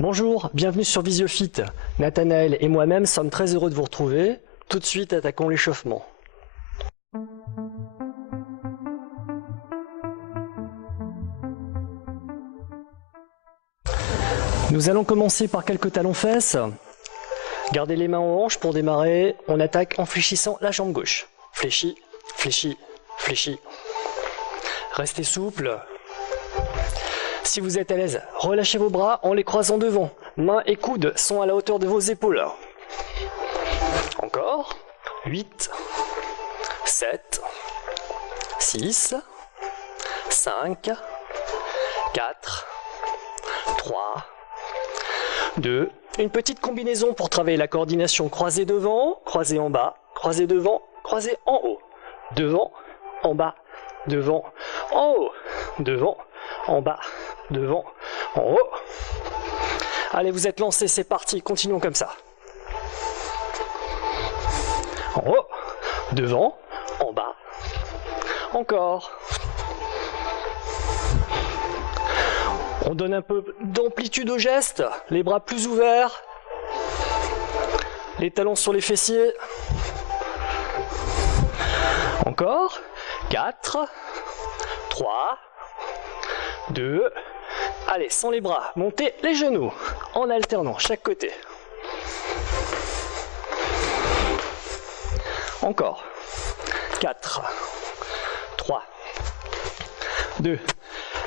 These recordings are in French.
Bonjour, bienvenue sur Visiofit. Nathanaël et moi-même sommes très heureux de vous retrouver. Tout de suite, attaquons l'échauffement. Nous allons commencer par quelques talons-fesses. Gardez les mains en hanche pour démarrer. On attaque en fléchissant la jambe gauche. Fléchis, fléchis, fléchis. Restez souple. Si vous êtes à l'aise, relâchez vos bras en les croisant devant. Mains et coudes sont à la hauteur de vos épaules. Encore. 8, 7, 6, 5, 4, 3, 2. Une petite combinaison pour travailler la coordination. Croisé devant, croisé en bas, croisé devant, croisé en haut. Devant, en bas, devant, en haut. Devant, en bas, devant, en haut. Allez, vous êtes lancés, c'est parti, continuons comme ça. En haut, devant, en bas, encore. On donne un peu d'amplitude au geste, les bras plus ouverts, les talons sur les fessiers. Encore, 4, 3, 2, allez, sans les bras, montez les genoux, en alternant chaque côté. Encore, 4, 3, 2,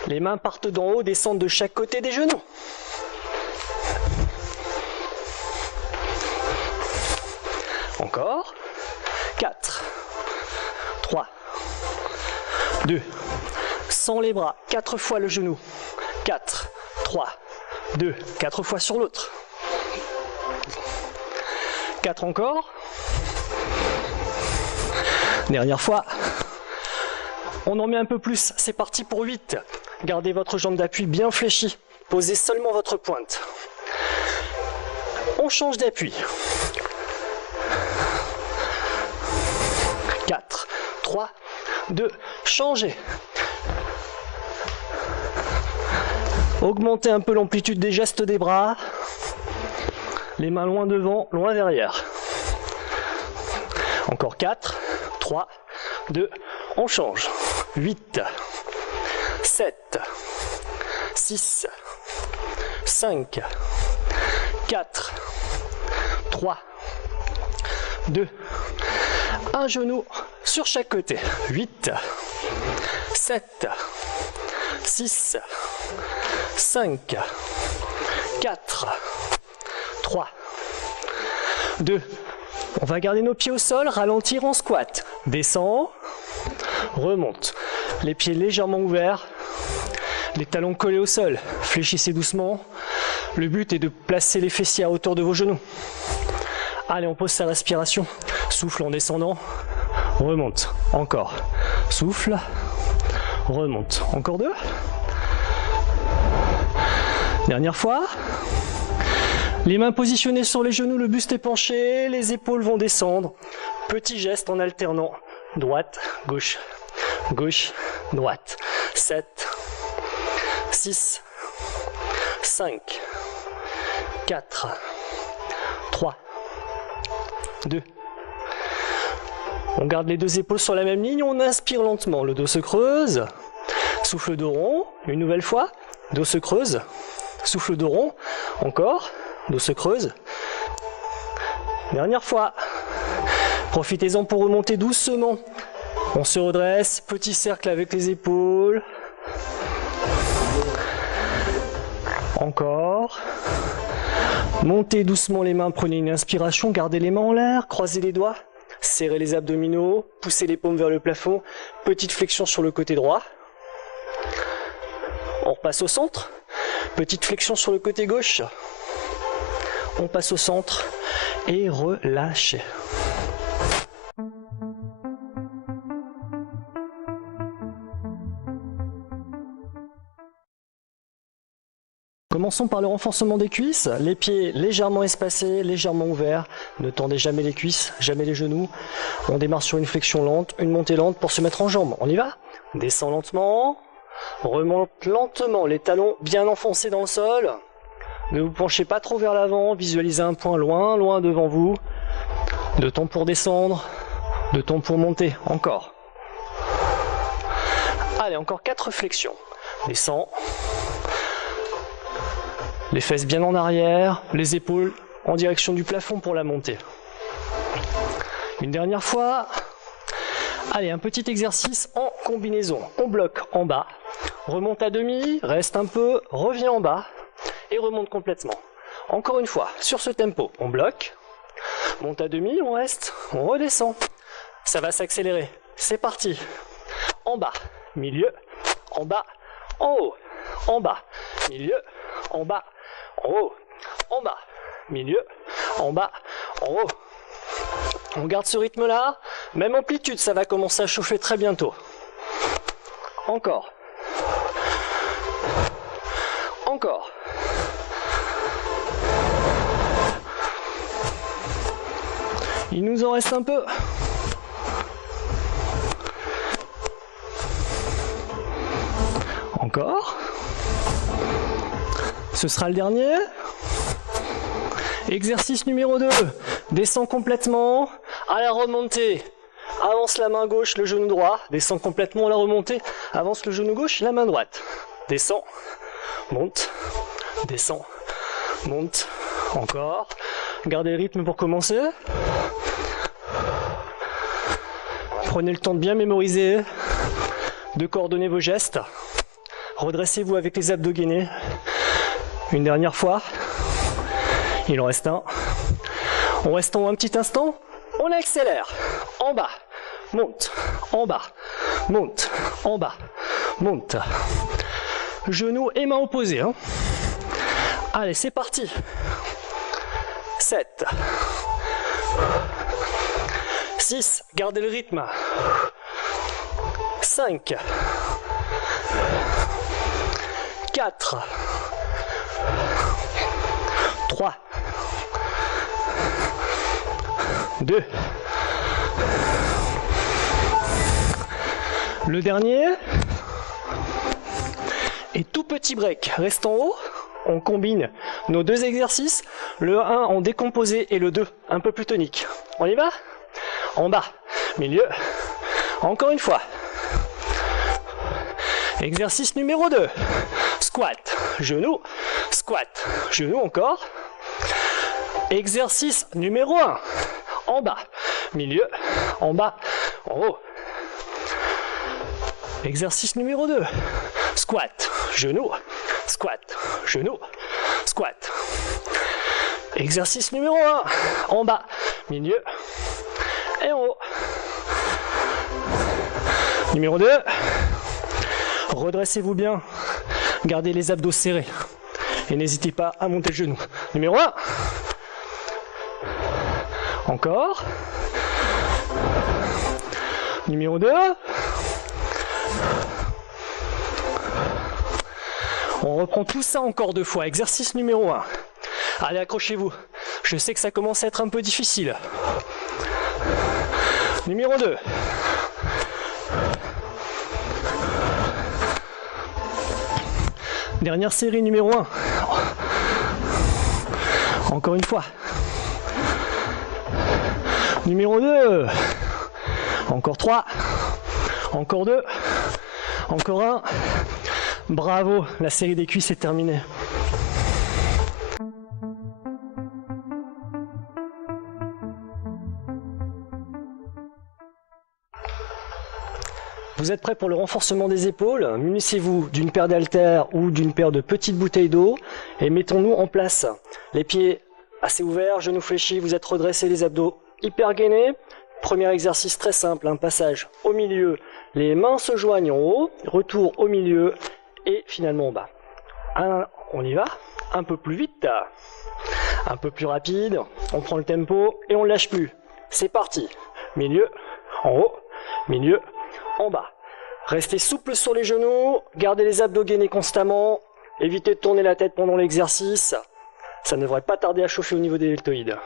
les mains partent d'en haut, descendent de chaque côté des genoux. Encore, 4, 3, 2, sans les bras, 4 fois le genou, 4, 3, 2, 4 fois sur l'autre, 4 encore, dernière fois, on en met un peu plus, c'est parti pour 8, gardez votre jambe d'appui bien fléchie, posez seulement votre pointe, on change d'appui, 4, 3, 2, changez. Augmentez un peu l'amplitude des gestes des bras. Les mains loin devant, loin derrière. Encore 4, 3, 2, on change. 8, 7, 6, 5, 4, 3, 2, un genou sur chaque côté. 8, 7, 6, 5, 4, 3, 2. On va garder nos pieds au sol, ralentir en squat. Descend, remonte. Les pieds légèrement ouverts, les talons collés au sol. Fléchissez doucement. Le but est de placer les fessiers à hauteur de vos genoux. Allez, on pose sa respiration. Souffle en descendant. Remonte. Encore. Souffle. Remonte. Encore 2. Dernière fois. Les mains positionnées sur les genoux, le buste est penché, les épaules vont descendre. Petit geste en alternant. Droite, gauche, gauche, droite. 7, 6, 5, 4, 3, 2. On garde les deux épaules sur la même ligne, on inspire lentement, le dos se creuse, souffle de rond, une nouvelle fois, dos se creuse, souffle de rond, encore, dos se creuse. Dernière fois, profitez-en pour remonter doucement. On se redresse, petit cercle avec les épaules. Encore. Montez doucement les mains, prenez une inspiration, gardez les mains en l'air, croisez les doigts, serrez les abdominaux, poussez les paumes vers le plafond, petite flexion sur le côté droit. On repasse au centre, petite flexion sur le côté gauche. On passe au centre et relâchez. Commençons par le renforcement des cuisses, les pieds légèrement espacés, légèrement ouverts, ne tendez jamais les cuisses, jamais les genoux. On démarre sur une flexion lente, une montée lente pour se mettre en jambe. On y va? Descend lentement, remonte lentement, les talons bien enfoncés dans le sol. Ne vous penchez pas trop vers l'avant, visualisez un point loin, loin devant vous. 2 temps pour descendre, 2 temps pour monter, encore. Allez, encore 4 flexions. Descends. Les fesses bien en arrière, les épaules en direction du plafond pour la montée. Une dernière fois. Allez, un petit exercice en combinaison. On bloque en bas, remonte à demi, reste un peu, revient en bas et remonte complètement. Encore une fois, sur ce tempo, on bloque, monte à demi, on reste, on redescend. Ça va s'accélérer. C'est parti. En bas, milieu, en bas, en haut, en bas, milieu, en bas, en haut, en bas, milieu, en bas, en haut. On garde ce rythme-là, même amplitude, ça va commencer à chauffer très bientôt. Encore. Encore. Il nous en reste un peu. Encore. Ce sera le dernier. Exercice numéro 2. Descends complètement. À la remontée, avance la main gauche, le genou droit. Descends complètement à la remontée. Avance le genou gauche, la main droite. Descends. Monte. Descends. Monte. Encore. Gardez le rythme pour commencer. Prenez le temps de bien mémoriser, de coordonner vos gestes. Redressez-vous avec les abdos gainés. Une dernière fois. Il en reste un. On reste en un petit instant. On accélère. En bas. Monte. En bas. Monte. En bas. Monte. Genoux et mains opposées. Hein. Allez, c'est parti. 7. 6. Gardez le rythme. 5. 4. 3. 2. Le dernier. Et tout petit break. Reste en haut. On combine nos 2 exercices. Le 1 en décomposé et le 2 un peu plus tonique. On y va? En bas. Milieu. Encore une fois. Exercice numéro 2. Squat. Genou. Squat. Genou encore. Exercice numéro 1. En bas, milieu, en bas, en haut. Exercice numéro 2. Squat, genou, squat, genou, squat. Exercice numéro 1. En bas, milieu et en haut. Numéro 2. Redressez-vous bien. Gardez les abdos serrés. Et n'hésitez pas à monter le genou. Numéro 1. Encore. Numéro 2. On reprend tout ça encore 2 fois. Exercice numéro 1. Allez, accrochez-vous. Je sais que ça commence à être un peu difficile. Numéro 2. Dernière série numéro 1. Encore une fois. Numéro 2. Encore 3. Encore 2. Encore 1. Bravo, la série des cuisses est terminée. Vous êtes prêts pour le renforcement des épaules? Munissez-vous d'une paire d'haltères ou d'une paire de petites bouteilles d'eau et mettons-nous en place. Les pieds assez ouverts, genoux fléchis, vous êtes redressés, les abdos hyper gainés. Premier exercice très simple, un passage au milieu, les mains se joignent en haut, retour au milieu et finalement en bas. On y va, un peu plus vite, un peu plus rapide, on prend le tempo et on ne lâche plus. C'est parti, milieu, en haut, milieu, en bas. Restez souple sur les genoux, gardez les abdos gainés constamment, évitez de tourner la tête pendant l'exercice, ça ne devrait pas tarder à chauffer au niveau des deltoïdes.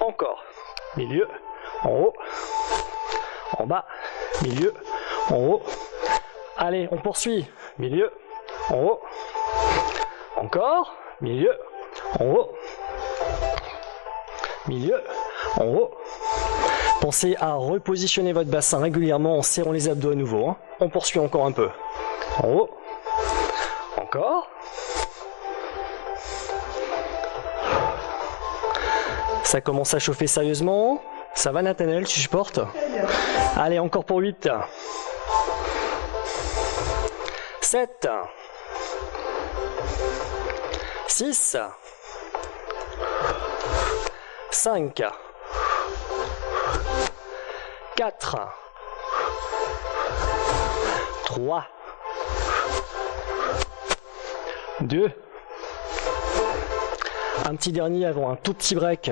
Encore, milieu, en haut, en bas, milieu, en haut. Allez, on poursuit, milieu, en haut, encore, milieu, en haut, milieu, en haut. Pensez à repositionner votre bassin régulièrement en serrant les abdos à nouveau. Hein. On poursuit encore un peu. En haut, encore. Ça commence à chauffer sérieusement. Ça va Nathanaël, tu supportes? Allez, encore pour 8. 7. 6. 5. 4. 3. 2. Un petit dernier avant un tout petit break.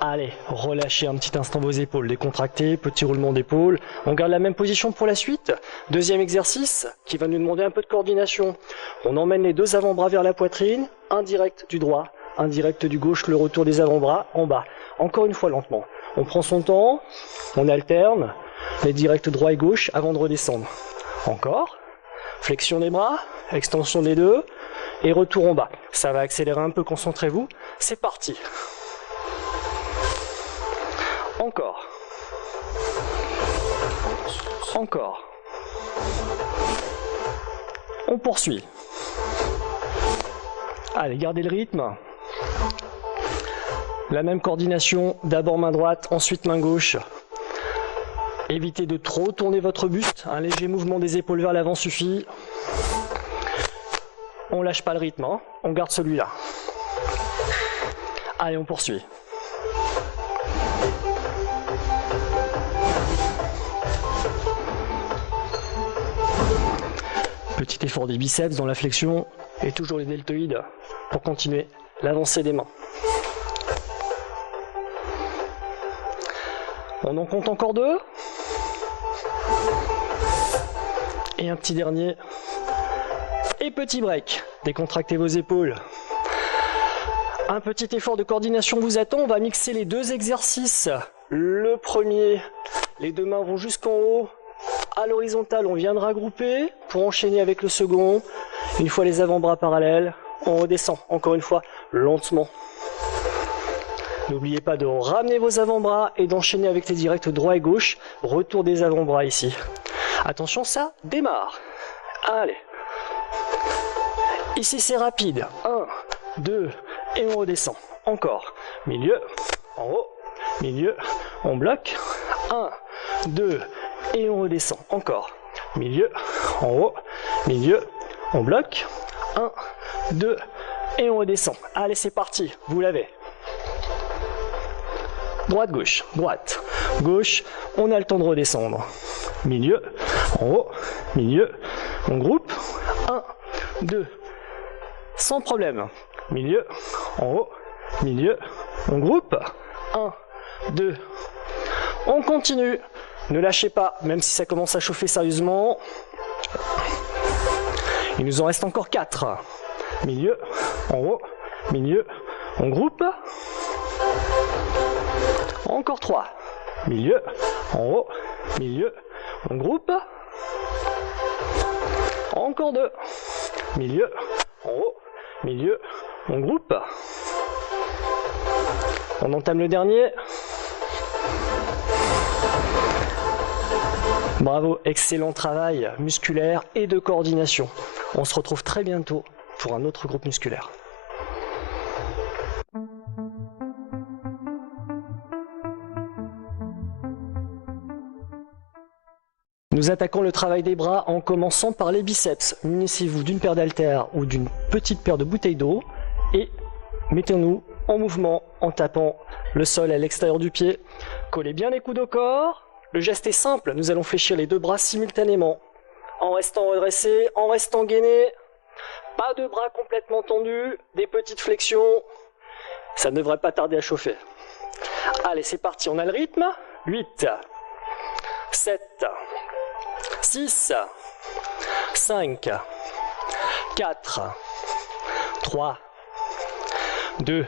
Allez, relâchez un petit instant vos épaules, décontractez, petit roulement d'épaule. On garde la même position pour la suite. Deuxième exercice qui va nous demander un peu de coordination. On emmène les deux avant-bras vers la poitrine, un direct du droit, un direct du gauche, le retour des avant-bras en bas. Encore une fois lentement. On prend son temps, on alterne les directs droit et gauche avant de redescendre. Encore, flexion des bras, extension des deux et retour en bas. Ça va accélérer un peu, concentrez-vous. C'est parti. Encore. Encore. On poursuit. Allez, gardez le rythme. La même coordination, d'abord main droite, ensuite main gauche. Évitez de trop tourner votre buste. Un léger mouvement des épaules vers l'avant suffit. On lâche pas le rythme, hein. On garde celui-là. Allez, on poursuit. Petit effort des biceps dans la flexion et toujours les deltoïdes pour continuer l'avancée des mains. On en compte encore 2. Et un petit dernier. Et petit break. Décontractez vos épaules. Un petit effort de coordination vous attend. On va mixer les deux exercices. Le premier, les deux mains vont jusqu'en haut. À l'horizontale, on viendra grouper pour enchaîner avec le second. Une fois les avant-bras parallèles, on redescend. Encore une fois, lentement. N'oubliez pas de ramener vos avant-bras et d'enchaîner avec les directs droit et gauche. Retour des avant-bras ici. Attention, ça démarre. Allez. Ici, c'est rapide. 1, 2, et on redescend. Encore. Milieu, en haut, milieu, on bloque. 1, 2, et on redescend. Encore. Milieu, en haut, milieu, on bloque. 1, 2, et on redescend. Allez, c'est parti. Vous l'avez. Droite, gauche, droite, gauche, on a le temps de redescendre. Milieu, en haut, milieu, on groupe. 1, 2, sans problème. Milieu, en haut, milieu, on groupe. 1, 2, on continue. Ne lâchez pas, même si ça commence à chauffer sérieusement. Il nous en reste encore 4. Milieu, en haut, milieu, on groupe. Encore 3. Milieu, en haut, milieu, on groupe. Encore 2. Milieu, en haut, milieu, on groupe. On entame le dernier. Bravo, excellent travail musculaire et de coordination. On se retrouve très bientôt pour un autre groupe musculaire. Nous attaquons le travail des bras en commençant par les biceps. Munissez-vous d'une paire d'haltères ou d'une petite paire de bouteilles d'eau et mettez-nous en mouvement en tapant le sol à l'extérieur du pied. Collez bien les coudes au corps. Le geste est simple, nous allons fléchir les deux bras simultanément en restant redressés, en restant gainés. Pas de bras complètement tendus, des petites flexions. Ça ne devrait pas tarder à chauffer. Allez, c'est parti, on a le rythme. 8, 7, 6, 5, 4, 3, 2,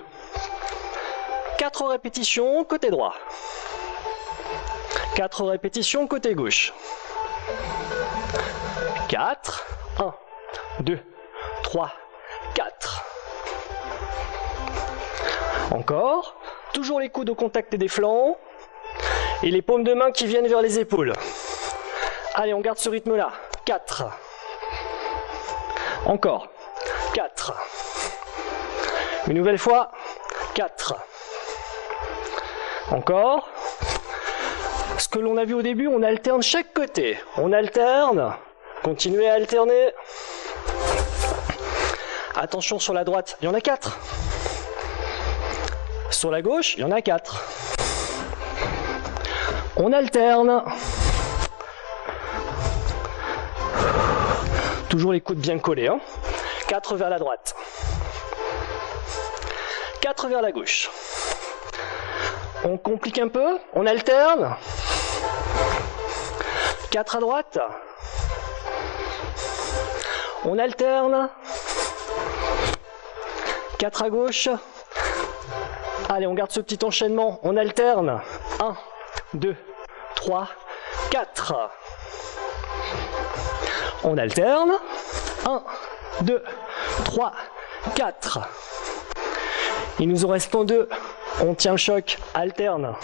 4 répétitions côté droit. 4 répétitions côté gauche. 4, 1, 2, 3, 4. Encore. Toujours les coudes au contact des flancs. Et les paumes de main qui viennent vers les épaules. Allez, on garde ce rythme-là. 4. Encore. 4. Une nouvelle fois. 4. Encore. Ce que l'on a vu au début, on alterne chaque côté. On alterne. Continuez à alterner. Attention sur la droite, il y en a 4. Sur la gauche, il y en a 4. On alterne. Toujours les coudes bien collés. Hein. 4 vers la droite. 4 vers la gauche. On complique un peu, on alterne. 4 à droite. On alterne. 4 à gauche. Allez, on garde ce petit enchaînement. On alterne. 1, 2, 3, 4. On alterne. 1, 2, 3, 4. Il nous en reste 2. On tient le choc. Alterne.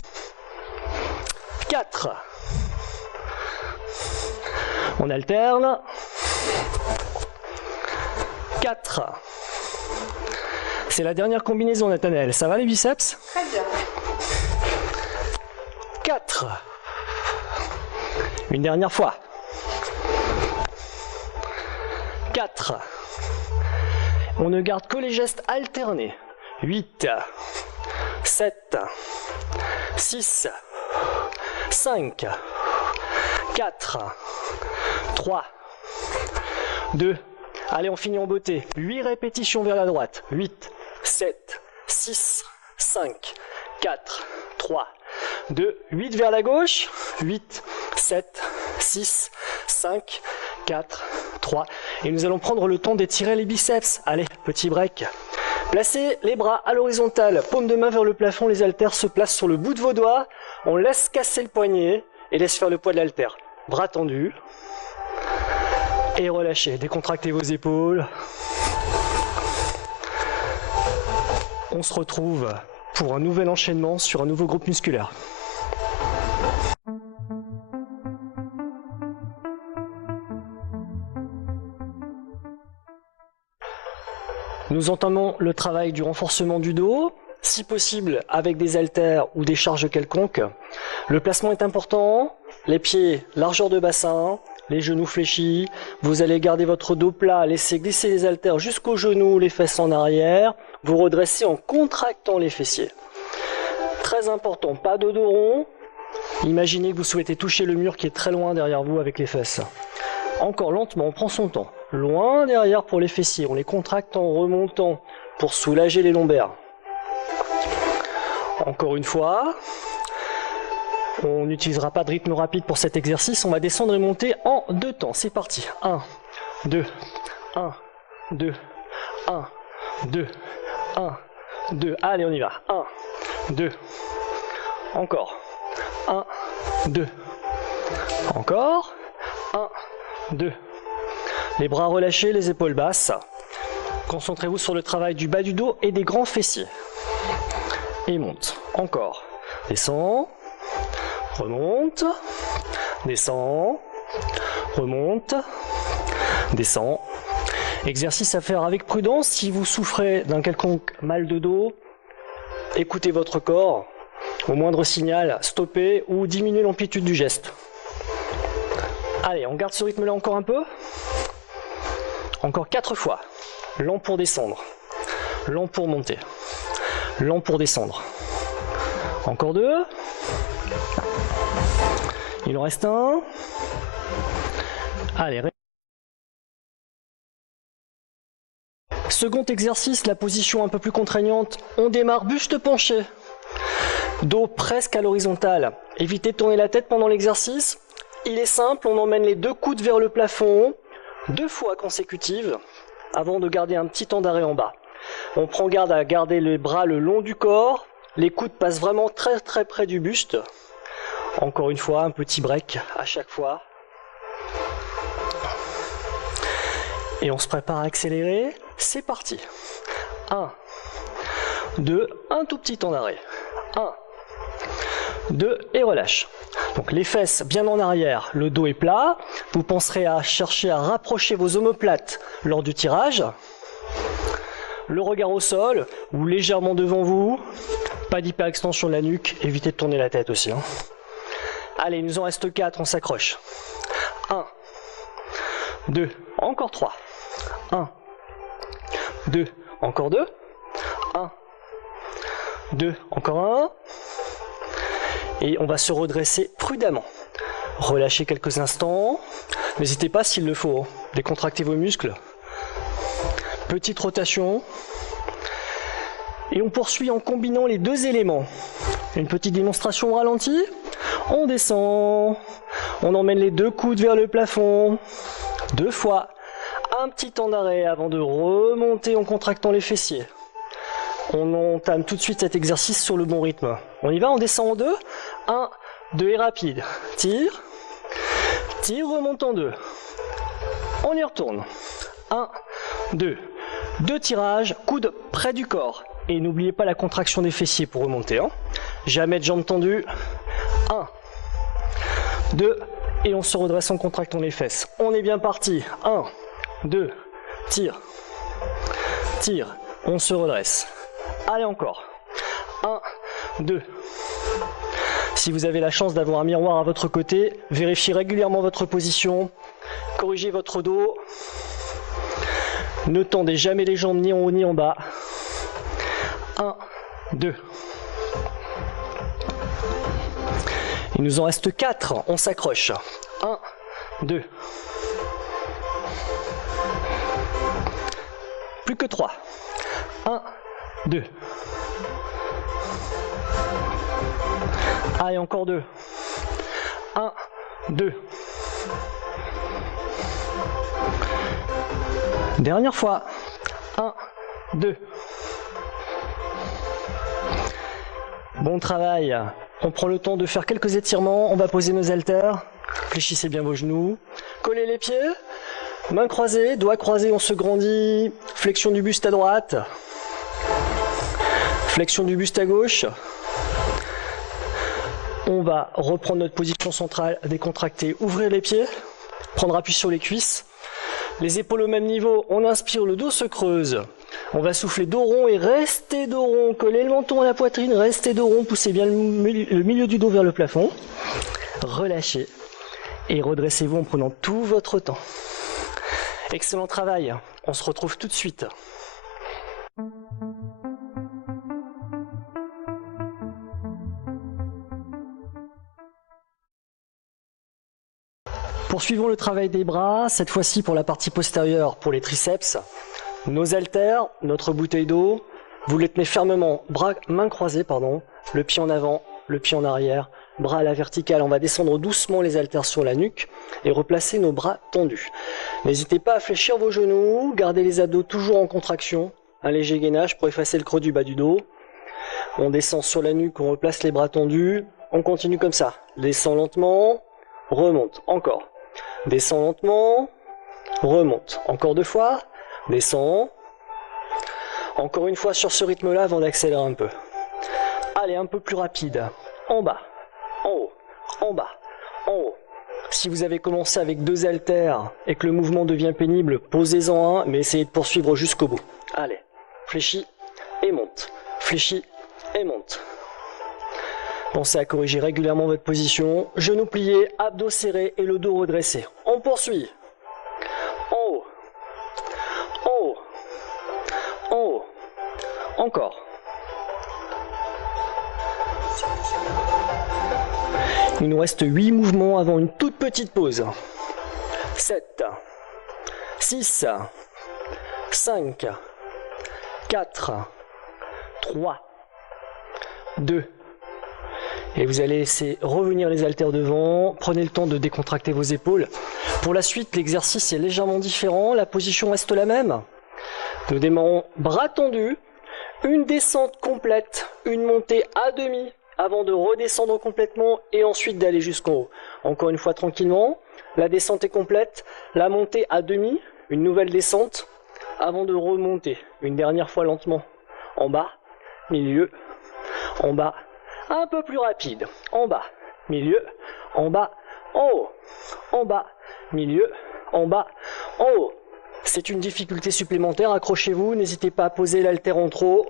4. On alterne. 4. C'est la dernière combinaison, Nathanaël. Ça va les biceps? Très bien. 4. Une dernière fois. 4. On ne garde que les gestes alternés. 8, 7, 6, 5, 4, 3, 2. Allez, on finit en beauté. 8 répétitions vers la droite. 8, 7, 6, 5, 4, 3, 2. 8 vers la gauche. 8, 7, 6, 5, 4, 3. Et nous allons prendre le temps d'étirer les biceps. Allez, petit break. Placez les bras à l'horizontale, paume de main vers le plafond, les haltères se placent sur le bout de vos doigts. On laisse casser le poignet et laisse faire le poids de l'haltère. Bras tendus. Et relâchez, décontractez vos épaules. On se retrouve pour un nouvel enchaînement sur un nouveau groupe musculaire. Nous entamons le travail du renforcement du dos, si possible avec des haltères ou des charges quelconques. Le placement est important, les pieds largeur de bassin, les genoux fléchis. Vous allez garder votre dos plat, laisser glisser les haltères jusqu'aux genoux, les fesses en arrière. Vous redressez en contractant les fessiers. Très important, pas de dos rond. Imaginez que vous souhaitez toucher le mur qui est très loin derrière vous avec les fesses. Encore lentement, on prend son temps. Loin derrière pour les fessiers, on les contracte en remontant pour soulager les lombaires. Encore une fois, on n'utilisera pas de rythme rapide pour cet exercice, on va descendre et monter en 2 temps. C'est parti. 1, 2, 1, 2, 1, 2, 1, 2. Allez, on y va. 1, 2, encore. 1, 2, encore. 1, 2. Les bras relâchés, les épaules basses. Concentrez-vous sur le travail du bas du dos et des grands fessiers. Et monte. Encore. Descend. Remonte. Descend. Remonte. Descend. Exercice à faire avec prudence. Si vous souffrez d'un quelconque mal de dos, écoutez votre corps. Au moindre signal, stoppez ou diminuez l'amplitude du geste. Allez, on garde ce rythme-là encore un peu. Encore 4 fois. Lent pour descendre. Lent pour monter. Lent pour descendre. Encore 2. Il en reste un. Allez. Second exercice, la position un peu plus contraignante. On démarre buste penché. Dos presque à l'horizontale. Évitez de tourner la tête pendant l'exercice. Il est simple, on emmène les 2 coudes vers le plafond. 2 fois consécutives avant de garder un petit temps d'arrêt en bas. On prend garde à garder les bras le long du corps. Les coudes passent vraiment très très près du buste. Encore une fois, un petit break à chaque fois. Et on se prépare à accélérer. C'est parti. 1, 2, un tout petit temps d'arrêt. 1, 2 et relâche. Donc les fesses bien en arrière, le dos est plat. Vous penserez à chercher à rapprocher vos omoplates lors du tirage. Le regard au sol ou légèrement devant vous. Pas d'hyperextension de la nuque, évitez de tourner la tête aussi. Allez, il nous en reste 4, on s'accroche. 1, 2, encore 3. 1, 2, encore 2. 1, 2, encore 1. Et on va se redresser prudemment. Relâchez quelques instants. N'hésitez pas s'il le faut, décontractez vos muscles. Petite rotation. Et on poursuit en combinant les deux éléments. Une petite démonstration au ralenti. On descend. On emmène les deux coudes vers le plafond. 2 fois. Un petit temps d'arrêt avant de remonter en contractant les fessiers. On entame tout de suite cet exercice sur le bon rythme. On y va, on descend en 2. 1, 2 et rapide. Tire. Tire, remonte en 2. On y retourne. 1, 2. 2 tirages, coude près du corps. Et n'oubliez pas la contraction des fessiers pour remonter. Jamais de jambes tendues. 1, 2. Et on se redresse en contractant les fesses. On est bien parti. 1, 2. Tire. Tire. On se redresse. Allez encore. 1, 2. Si vous avez la chance d'avoir un miroir à votre côté, vérifiez régulièrement votre position. Corrigez votre dos. Ne tendez jamais les jambes ni en haut ni en bas. 1, 2. Il nous en reste 4. On s'accroche. 1, 2. Plus que 3. 1, 2. Allez, encore 2. 1, 2. Dernière fois. 1, 2. Bon travail. On prend le temps de faire quelques étirements. On va poser nos haltères. Fléchissez bien vos genoux. Collez les pieds. Mains croisées, doigts croisés, on se grandit. Flexion du buste à droite. Flexion du buste à gauche. On va reprendre notre position centrale, décontracter, ouvrir les pieds, prendre appui sur les cuisses. Les épaules au même niveau, on inspire, le dos se creuse. On va souffler dos rond et restez dos rond. Collez le menton à la poitrine, restez dos rond, poussez bien le milieu du dos vers le plafond. Relâchez et redressez-vous en prenant tout votre temps. Excellent travail, on se retrouve tout de suite. Poursuivons le travail des bras, cette fois-ci pour la partie postérieure, pour les triceps. Nos haltères, notre bouteille d'eau, vous les tenez fermement, mains croisées, le pied en avant, le pied en arrière, bras à la verticale. On va descendre doucement les haltères sur la nuque et replacer nos bras tendus. N'hésitez pas à fléchir vos genoux, gardez les abdos toujours en contraction, un léger gainage pour effacer le creux du bas du dos. On descend sur la nuque, on replace les bras tendus, on continue comme ça. Descend lentement, remonte, encore. Descend lentement, remonte. Encore 2 fois, descend. Encore une fois sur ce rythme-là avant d'accélérer un peu. Allez, un peu plus rapide. En bas, en haut, en bas, en haut. Si vous avez commencé avec 2 haltères et que le mouvement devient pénible, posez-en un, mais essayez de poursuivre jusqu'au bout. Allez, fléchis et monte. Fléchis et monte. Pensez à corriger régulièrement votre position. Genoux pliés, abdos serrés et le dos redressé. On poursuit. En haut. En haut. En haut. Encore. Il nous reste 8 mouvements avant une toute petite pause. 7, 6, 5, 4, 3, 2. Et vous allez laisser revenir les haltères devant. Prenez le temps de décontracter vos épaules. Pour la suite, l'exercice est légèrement différent. La position reste la même. Nous démarrons bras tendus. Une descente complète, une montée à demi avant de redescendre complètement et ensuite d'aller jusqu'en haut. Encore une fois tranquillement. La descente est complète. La montée à demi, une nouvelle descente avant de remonter. Une dernière fois lentement en bas milieu, en bas, un peu plus rapide, en bas, milieu, en bas, en haut, en bas, milieu, en bas, en haut. C'est une difficulté supplémentaire, accrochez-vous, n'hésitez pas à poser l'haltère en trop,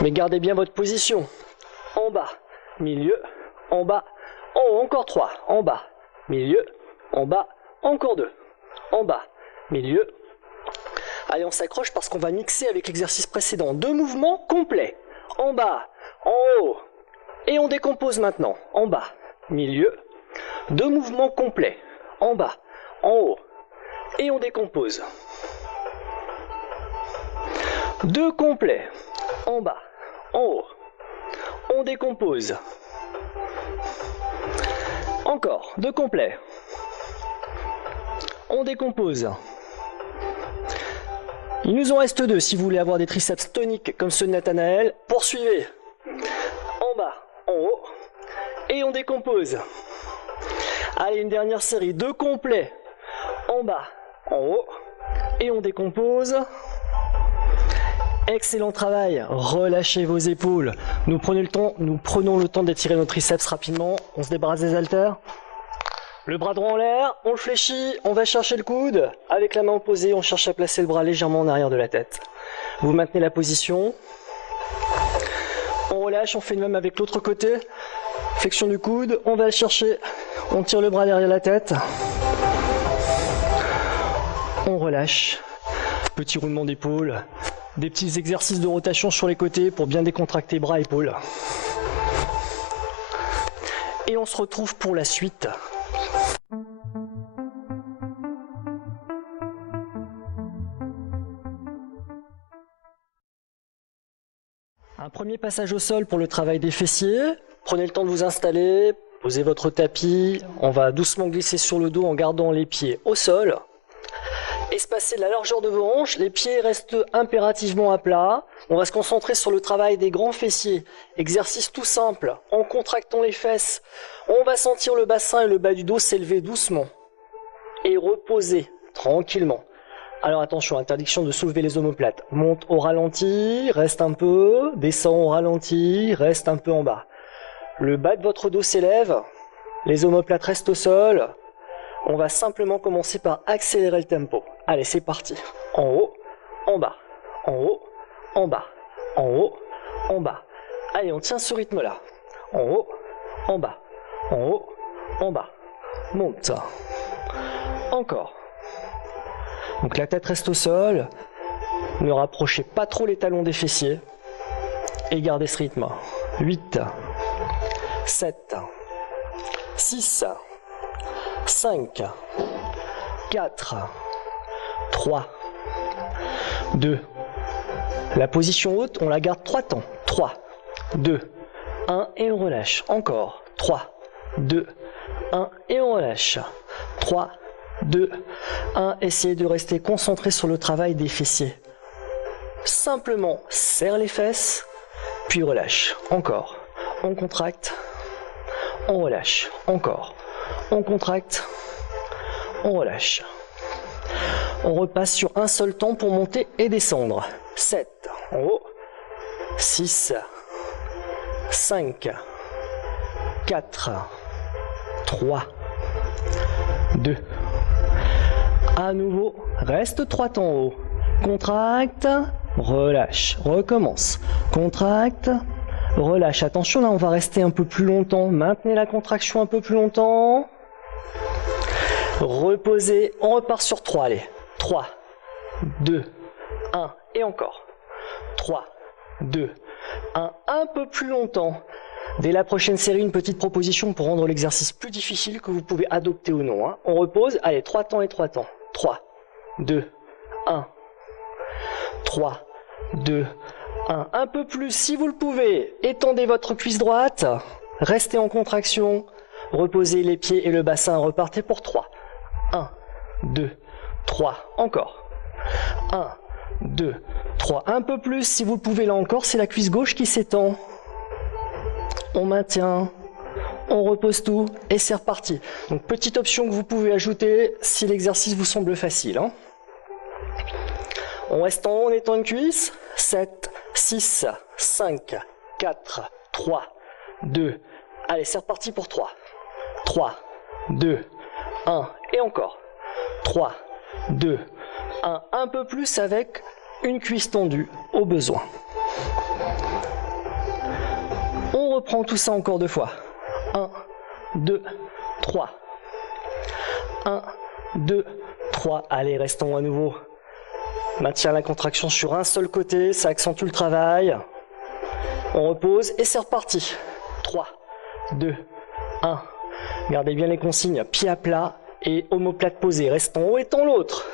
mais gardez bien votre position. En bas, milieu, en bas, en haut, encore 3, en bas, milieu, en bas, encore 2, en bas, milieu. Allez, on s'accroche parce qu'on va mixer avec l'exercice précédent. 2 mouvements complets, en bas, en haut, et on décompose maintenant, en bas, milieu, 2 mouvements complets, en bas, en haut, et on décompose. 2 complets, en bas, en haut, on décompose. Encore, 2 complets, on décompose. Il nous en reste 2 si vous voulez avoir des triceps toniques comme ceux de Nathanaël. Poursuivez. En bas, en haut, et on décompose. Allez, une dernière série, 2 complets, en bas, en haut, et on décompose. Excellent travail, relâchez vos épaules. Nous prenons le temps d'étirer nos triceps rapidement. On se débarrasse des haltères. Le bras droit en l'air, on le fléchit, on va chercher le coude. Avec la main opposée, on cherche à placer le bras légèrement en arrière de la tête. Vous maintenez la position. On relâche, on fait le même avec l'autre côté. Flexion du coude, on va le chercher. On tire le bras derrière la tête. On relâche. Petit roulement d'épaule. Des petits exercices de rotation sur les côtés pour bien décontracter bras et épaules. Et on se retrouve pour la suite. Un premier passage au sol pour le travail des fessiers. Prenez le temps de vous installer, posez votre tapis. On va doucement glisser sur le dos en gardant les pieds au sol. Espacez la largeur de vos hanches, les pieds restent impérativement à plat. On va se concentrer sur le travail des grands fessiers. Exercice tout simple, en contractant les fesses, on va sentir le bassin et le bas du dos s'élever doucement. Et reposer tranquillement. Alors attention, interdiction de soulever les omoplates. Monte au ralenti, reste un peu, descend au ralenti, reste un peu en bas. Le bas de votre dos s'élève, les omoplates restent au sol. On va simplement commencer par accélérer le tempo. Allez, c'est parti. En haut, en bas, en haut, en bas, en haut, en bas. Allez, on tient ce rythme-là. En haut, en bas, en haut, en bas. Monte. Encore. Donc la tête reste au sol. Ne rapprochez pas trop les talons des fessiers. Et gardez ce rythme. 8, 7, 6, 5, 4, 3, 2. La position haute, on la garde 3 temps. 3, 2, 1 et on relâche. Encore. 3, 2, 1 et on relâche. 3, 2, 1. Essayez de rester concentré sur le travail des fessiers. Simplement serre les fesses, puis relâche. Encore. On contracte, on relâche. Encore. On contracte, on relâche. On repasse sur un seul temps pour monter et descendre. 7 en haut, 6, 5, 4, 3, 2. À nouveau, reste 3 temps en haut. Contracte, relâche, recommence. Contracte, relâche. Attention, là on va rester un peu plus longtemps. Maintenez la contraction un peu plus longtemps. Reposez, on repart sur 3, allez. 3, 2, 1 et encore. 3, 2, 1, un peu plus longtemps. Dès la prochaine série, une petite proposition pour rendre l'exercice plus difficile que vous pouvez adopter ou non. On repose, allez, 3 temps et 3 temps. 3, 2, 1. 3, 2, 1. Un peu plus si vous le pouvez. Étendez votre cuisse droite. Restez en contraction. Reposez les pieds et le bassin. Repartez pour 3. 1, 2, 3. Encore. 1, 2, 3. Un peu plus si vous le pouvez là encore. C'est la cuisse gauche qui s'étend. On maintient. On repose tout et c'est reparti. Donc petite option que vous pouvez ajouter si l'exercice vous semble facile. On reste en haut, on étend une cuisse. 7, 6, 5, 4, 3, 2. Allez, c'est reparti pour 3. 3, 2, 1. Et encore. 3, 2, 1. Un peu plus avec une cuisse tendue au besoin. On reprend tout ça encore 2 fois. 1, 2, 3. 1, 2, 3. Allez, restons à nouveau. Maintiens la contraction sur un seul côté, ça accentue le travail. On repose et c'est reparti. 3, 2, 1. Gardez bien les consignes, pied à plat et omoplate posée. Restons haut et tend l'autre.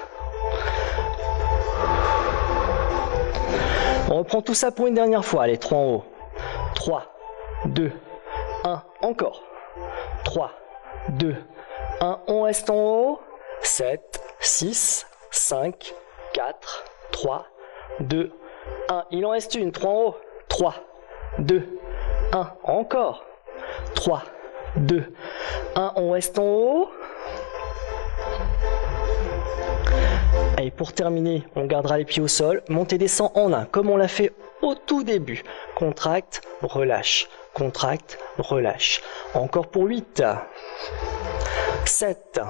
On reprend tout ça pour une dernière fois. Allez, 3 en haut. 3, 2, 1. Encore. 3, 2, 1. On reste en haut. 7, 6, 5, 4, 3, 2, 1. Il en reste une. 3 en haut. 3, 2, 1. Encore. 3, 2, 1. On reste en haut. Et pour terminer, on gardera les pieds au sol. Montez, descend en 1, comme on l'a fait au tout début. Contracte, relâche. Contracte, relâche. Encore pour 8, 7,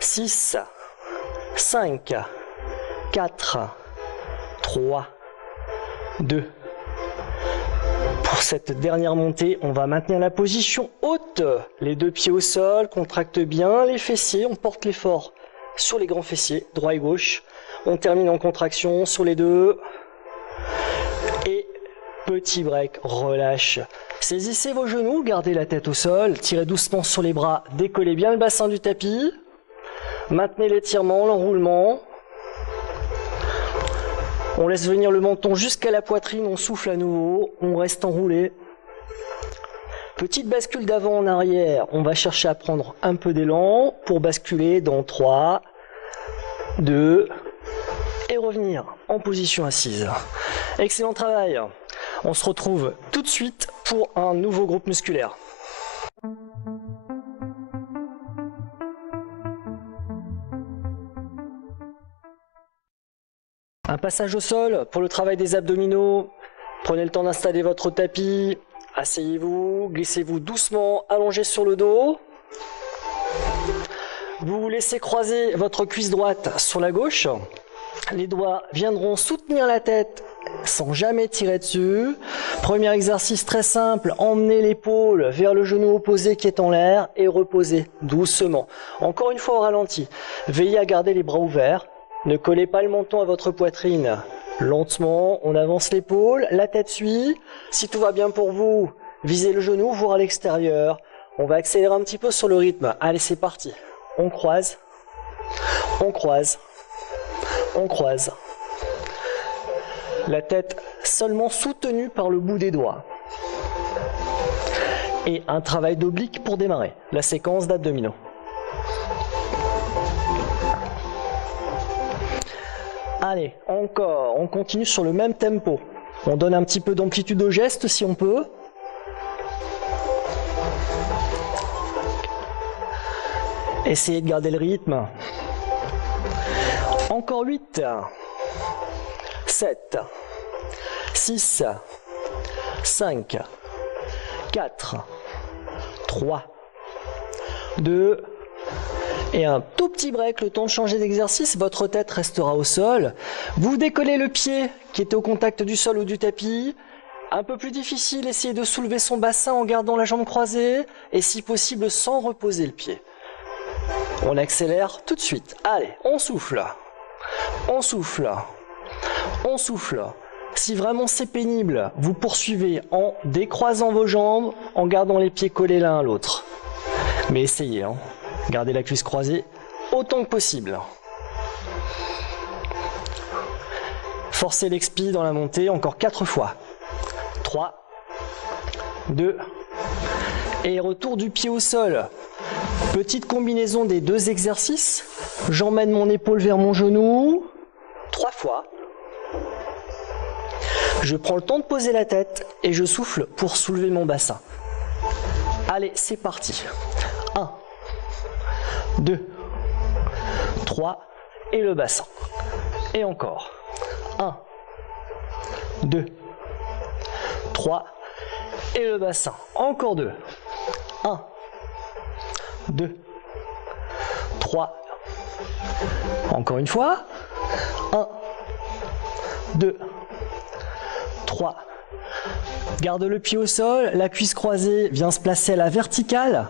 6, 5, 4, 3, 2. Pour cette dernière montée, on va maintenir la position haute. Les 2 pieds au sol, contracte bien les fessiers, on porte l'effort sur les grands fessiers, droit et gauche. On termine en contraction sur les 2. Et petit break, relâche. Saisissez vos genoux, gardez la tête au sol, tirez doucement sur les bras, décollez bien le bassin du tapis. Maintenez l'étirement, l'enroulement. On laisse venir le menton jusqu'à la poitrine, on souffle à nouveau, on reste enroulé. Petite bascule d'avant en arrière, on va chercher à prendre un peu d'élan pour basculer dans 3, 2 et revenir en position assise. Excellent travail. On se retrouve tout de suite pour un nouveau groupe musculaire. Un passage au sol pour le travail des abdominaux. Prenez le temps d'installer votre tapis. Asseyez-vous, glissez-vous doucement, allongé sur le dos. Vous laissez croiser votre cuisse droite sur la gauche. Les doigts viendront soutenir la tête sans jamais tirer dessus. Premier exercice très simple, emmenez l'épaule vers le genou opposé qui est en l'air et reposez doucement. Encore une fois au ralenti. Veillez à garder les bras ouverts. Ne collez pas le menton à votre poitrine. Lentement, on avance l'épaule, la tête suit. Si tout va bien pour vous, visez le genou, voire à l'extérieur. On va accélérer un petit peu sur le rythme. Allez, c'est parti. On croise, on croise, on croise. La tête seulement soutenue par le bout des doigts. Et un travail d'oblique pour démarrer la séquence d'abdominaux. Allez, encore, on continue sur le même tempo. On donne un petit peu d'amplitude au geste si on peut. Essayez de garder le rythme. Encore 8, 7, 6, 5, 4, 3, 2, et un tout petit break, le temps de changer d'exercice, votre tête restera au sol. Vous décollez le pied qui est au contact du sol ou du tapis. Un peu plus difficile, essayez de soulever son bassin en gardant la jambe croisée et si possible sans reposer le pied. On accélère tout de suite. Allez, on souffle. On souffle. On souffle. Si vraiment c'est pénible, vous poursuivez en décroisant vos jambes, en gardant les pieds collés l'un à l'autre. Mais essayez, hein. Gardez la cuisse croisée autant que possible. Forcez l'expi dans la montée, encore 4 fois. 3, 2, et retour du pied au sol. Petite combinaison des 2 exercices. J'emmène mon épaule vers mon genou. 3 fois. Je prends le temps de poser la tête et je souffle pour soulever mon bassin. Allez, c'est parti. 1, 2, 3, et le bassin. Et encore. 1, 2, 3, et le bassin. Encore 2. 1, 2, 3. Encore une fois. 1, 2, 3. Garde le pied au sol, la cuisse croisée vient se placer à la verticale.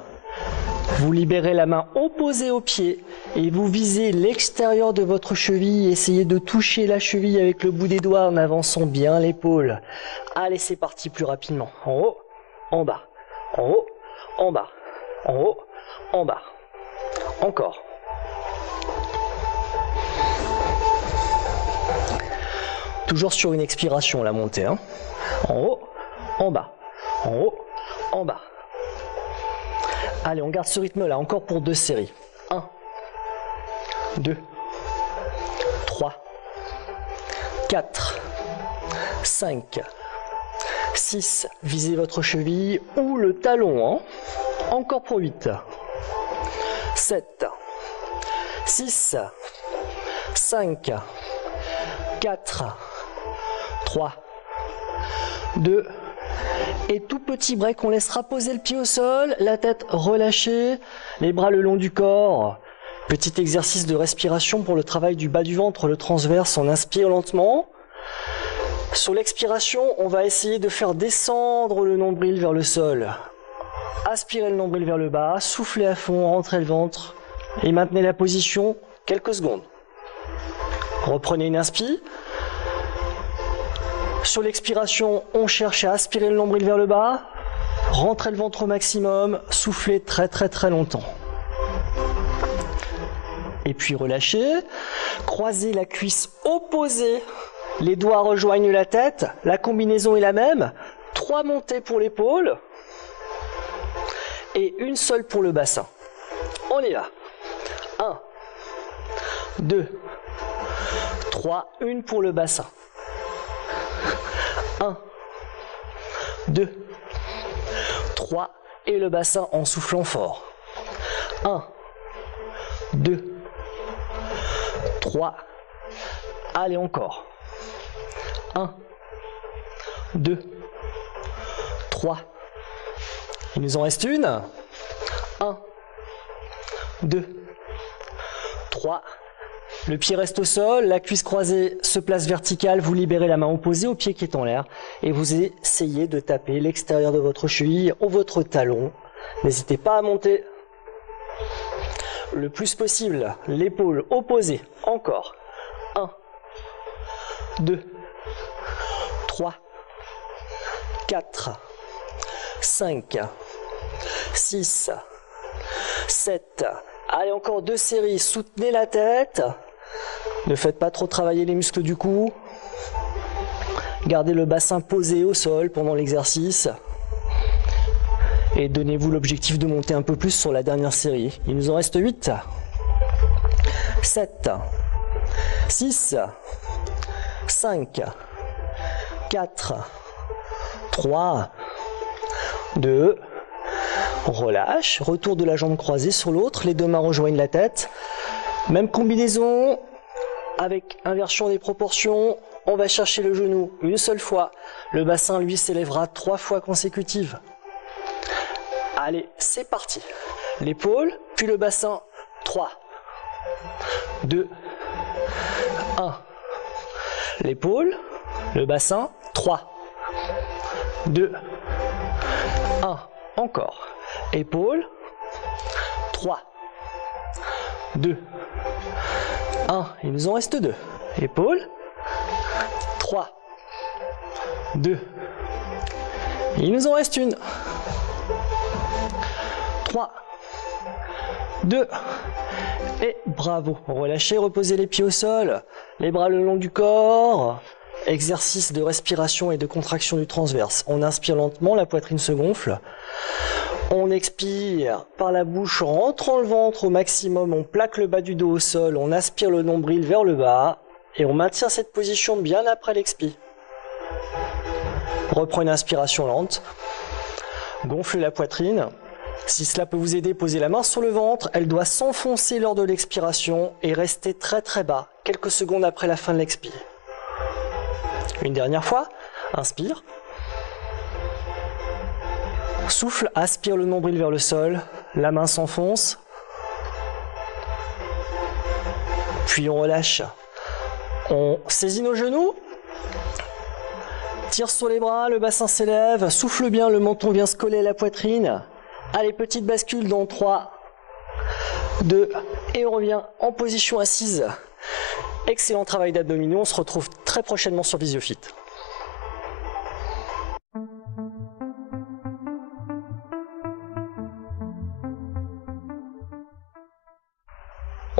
Vous libérez la main opposée au pied et vous visez l'extérieur de votre cheville. Essayez de toucher la cheville avec le bout des doigts en avançant bien l'épaule. Allez, c'est parti plus rapidement. En haut, en bas, en haut, en bas, en haut, en bas. Encore. Toujours sur une expiration, la montée. Hein. En haut, en bas, en haut, en bas. Allez, on garde ce rythme-là, encore pour 2 séries. 1, 2, 3, 4, 5, 6. Visez votre cheville ou le talon. Hein. Encore pour 8. 7, 6, 5, 4, 3, 2, et tout petit break, on laissera poser le pied au sol, la tête relâchée, les bras le long du corps. Petit exercice de respiration pour le travail du bas du ventre, le transverse, on inspire lentement. Sur l'expiration, on va essayer de faire descendre le nombril vers le sol. Aspirez le nombril vers le bas, soufflez à fond, rentrez le ventre et maintenez la position quelques secondes. Reprenez une inspire. Sur l'expiration, on cherche à aspirer le nombril vers le bas, rentrez le ventre au maximum, soufflez très longtemps. Et puis relâchez, croisez la cuisse opposée, les doigts rejoignent la tête, la combinaison est la même, 3 montées pour l'épaule et une seule pour le bassin. On y va. 1, 2, 3, une pour le bassin. 1, 2, 3, et le bassin en soufflant fort. 1, 2, 3, allez encore. 1, 2, 3, il nous en reste une. 1, 2, 3, le pied reste au sol, la cuisse croisée se place verticale, vous libérez la main opposée au pied qui est en l'air et vous essayez de taper l'extérieur de votre cheville ou votre talon. N'hésitez pas à monter le plus possible, l'épaule opposée, encore. 1, 2, 3, 4, 5, 6, 7. Allez, encore 2 séries, soutenez la tête. Ne faites pas trop travailler les muscles du cou. Gardez le bassin posé au sol pendant l'exercice. Et donnez-vous l'objectif de monter un peu plus sur la dernière série. Il nous en reste 8, 7, 6, 5, 4, 3, 2, relâche, retour de la jambe croisée sur l'autre, les 2 mains rejoignent la tête. Même combinaison, avec inversion des proportions, on va chercher le genou une seule fois. Le bassin, lui, s'élèvera 3 fois consécutives. Allez, c'est parti. L'épaule, puis le bassin, 3, 2, 1. L'épaule, le bassin, 3, 2, 1. Encore. Épaule, 3, 2, 1. Il nous en reste 2. Épaule, 3, 2. Il nous en reste une. 3, 2, et bravo. Relâchez, reposez les pieds au sol, les bras le long du corps. Exercice de respiration et de contraction du transverse. On inspire lentement, la poitrine se gonfle. On expire par la bouche en rentrant le ventre au maximum. On plaque le bas du dos au sol. On aspire le nombril vers le bas. Et on maintient cette position bien après l'expire. Reprenez une inspiration lente. Gonflez la poitrine. Si cela peut vous aider, posez la main sur le ventre. Elle doit s'enfoncer lors de l'expiration et rester très bas, quelques secondes après la fin de l'expire. Une dernière fois, inspire. Souffle, aspire le nombril vers le sol, la main s'enfonce, puis on relâche. On saisit nos genoux, tire sur les bras, le bassin s'élève, souffle bien, le menton vient se coller à la poitrine. Allez, petite bascule dans 3, 2, et on revient en position assise. Excellent travail d'abdominaux, on se retrouve très prochainement sur Visiofit.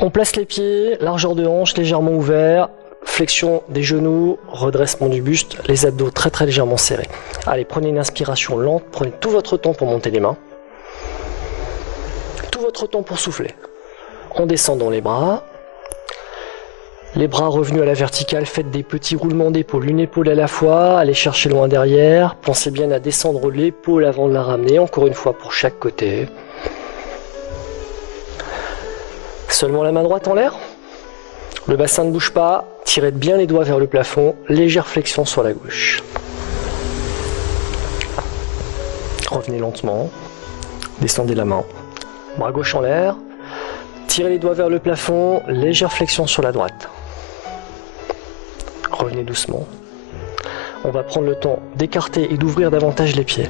On place les pieds, largeur de hanche légèrement ouvert, flexion des genoux, redressement du buste, les abdos très très légèrement serrés. Allez, prenez une inspiration lente, prenez tout votre temps pour monter les mains. Tout votre temps pour souffler. En descendant les bras revenus à la verticale, faites des petits roulements d'épaule, une épaule à la fois, allez chercher loin derrière, pensez bien à descendre l'épaule avant de la ramener, encore une fois pour chaque côté. Seulement la main droite en l'air. Le bassin ne bouge pas. Tirez bien les doigts vers le plafond. Légère flexion sur la gauche. Revenez lentement. Descendez la main. Bras gauche en l'air. Tirez les doigts vers le plafond. Légère flexion sur la droite. Revenez doucement. On va prendre le temps d'écarter et d'ouvrir davantage les pieds.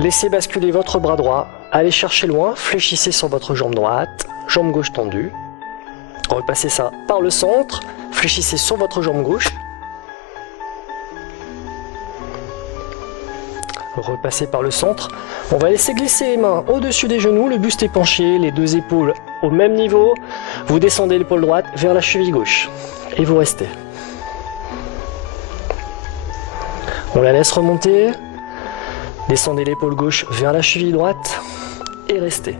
Laissez basculer votre bras droit. Allez chercher loin. Fléchissez sur votre jambe droite. Jambe gauche tendue. Repassez ça par le centre. Fléchissez sur votre jambe gauche. Repassez par le centre. On va laisser glisser les mains au-dessus des genoux. Le buste est penché. Les deux épaules au même niveau. Vous descendez l'épaule droite vers la cheville gauche. Et vous restez. On la laisse remonter. Descendez l'épaule gauche vers la cheville droite. Et restez.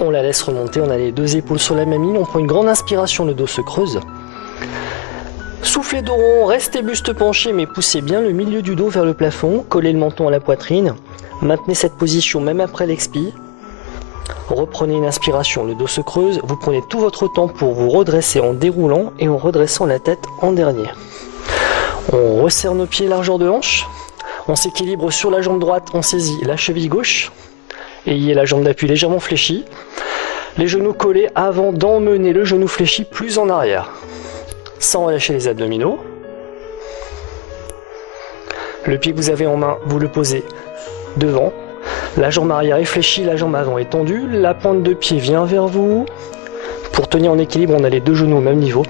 On la laisse remonter, on a les deux épaules sur la même ligne, on prend une grande inspiration, le dos se creuse. Soufflez dos rond, restez buste penché, mais poussez bien le milieu du dos vers le plafond, collez le menton à la poitrine. Maintenez cette position même après l'expi. Reprenez une inspiration, le dos se creuse, vous prenez tout votre temps pour vous redresser en déroulant et en redressant la tête en dernier. On resserre nos pieds largeur de hanche, on s'équilibre sur la jambe droite, on saisit la cheville gauche. Ayez la jambe d'appui légèrement fléchie. Les genoux collés avant d'emmener le genou fléchi plus en arrière. Sans relâcher les abdominaux. Le pied que vous avez en main, vous le posez devant. La jambe arrière est fléchie, la jambe avant est tendue. La pointe de pied vient vers vous. Pour tenir en équilibre, on a les deux genoux au même niveau.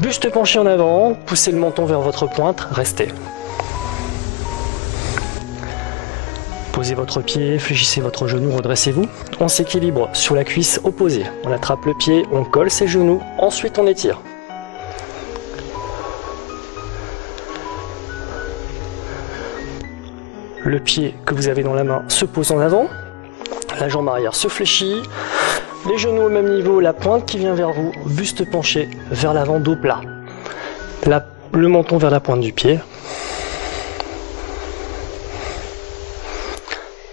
Buste penché en avant, poussez le menton vers votre pointe, restez. Posez votre pied, fléchissez votre genou, redressez-vous. On s'équilibre sur la cuisse opposée. On attrape le pied, on colle ses genoux, ensuite on étire. Le pied que vous avez dans la main se pose en avant. La jambe arrière se fléchit. Les genoux au même niveau, la pointe qui vient vers vous, buste penché vers l'avant, dos plat. Le menton vers la pointe du pied.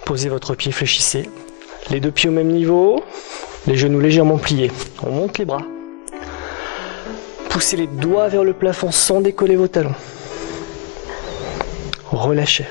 Posez votre pied, fléchissez. Les deux pieds au même niveau, les genoux légèrement pliés. On monte les bras. Poussez les doigts vers le plafond sans décoller vos talons. Relâchez.